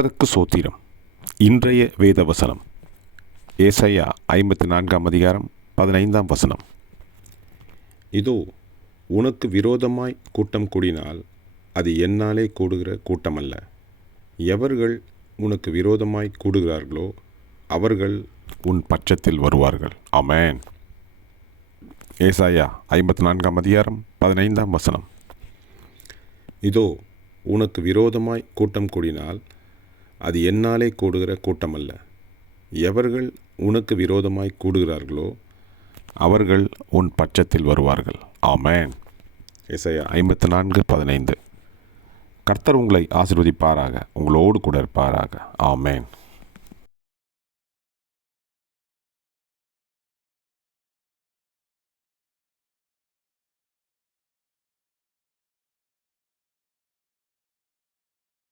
கர்த்தருக்கு சோத்திரம். இன்றைய வேத வசனம் ஏசாயா 54:15. இதோ உனக்கு விரோதமாய் கூட்டம் கூடினால் அது என்னாலே கூடுகிற கூட்டமல்ல. எவர்கள் உனக்கு விரோதமாய் கூடுகிறார்களோ அவர்கள் உன் பட்சத்தில் வருவார்கள். ஆமென். ஏசாயா 54:15. இதோ உனக்கு விரோதமாய் கூட்டம் கூடினால் அது என்னாலே கூடுகிற கூட்டமல்ல. எவர்கள் உனக்கு விரோதமாய் கூடுகிறார்களோ அவர்கள் உன் பட்சத்தில் வருவார்கள். ஆமென். ஏசாயா 54:15. கர்த்தர் உங்களை ஆசீர்வதிப்பாராக, உங்களோடு கூட இருப்பாராக. ஆமென்.